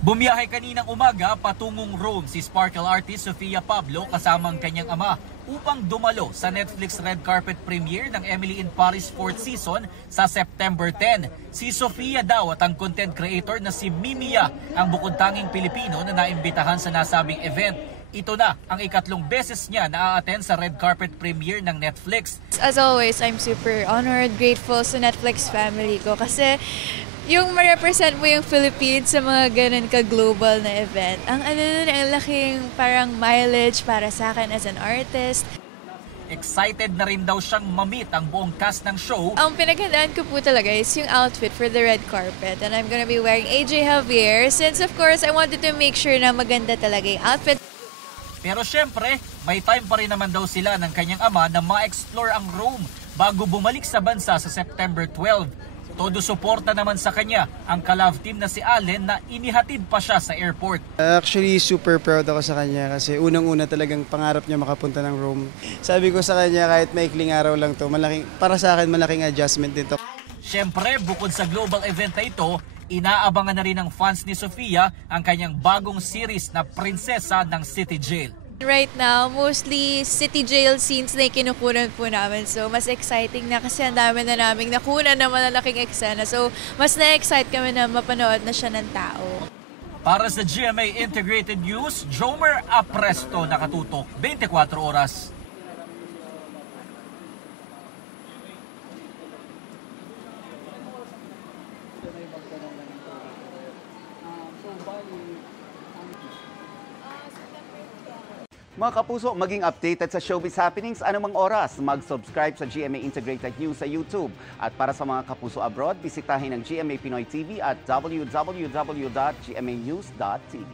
Bumiyahe kaninang umaga patungong Rome si sparkle artist Sofia Pablo kasama ang kanyang ama upang dumalo sa Netflix red carpet premiere ng Emily in Paris 4th season sa September 10. Si Sofia daw at ang content creator na si Mimia ang bukod-tanging Pilipino na naimbitahan sa nasabing event. Ito na ang ikatlong beses niya na a-attend sa red carpet premiere ng Netflix. As always, I'm super honored, grateful sa Netflix family ko kasi yung ma-represent mo yung Philippines sa mga ganun ka-global na event. Ang laking parang mileage para sa akin as an artist. Excited na rin daw siyang ma-meet ang buong cast ng show. Ang pinaghandaan ko po talaga is yung outfit for the red carpet. And I'm gonna be wearing AJ Javier since of course I wanted to make sure na maganda talaga yung outfit. Pero syempre, may time pa rin naman daw sila ng kanyang ama na ma-explore ang Rome bago bumalik sa bansa sa September 12. Todo suporta naman sa kanya ang ka-love team na si Allen na inihatid pa siya sa airport. Actually, super proud ako sa kanya kasi unang-una talagang pangarap niya makapunta ng Rome. Sabi ko sa kanya kahit maikling araw lang to, para sa akin malaking adjustment din to. Syempre, bukod sa global event na ito, inaabangan na rin ng fans ni Sofia ang kanyang bagong series na Prinsesa ng City Jail. Right now, mostly city jail scenes na kinukunan po namin. So, mas exciting na kasi ang dami na namin nakunan na malalaking eksena. So, mas na-excite kami na mapanood na siya ng tao. Para sa GMA Integrated News, Jomer Apresto nakatutok 24 oras. Mga kapuso, maging updated sa showbiz happenings anumang oras. Mag-subscribe sa GMA Integrated News sa YouTube. At para sa mga kapuso abroad, bisitahin ang GMA Pinoy TV at www.gmanews.tv.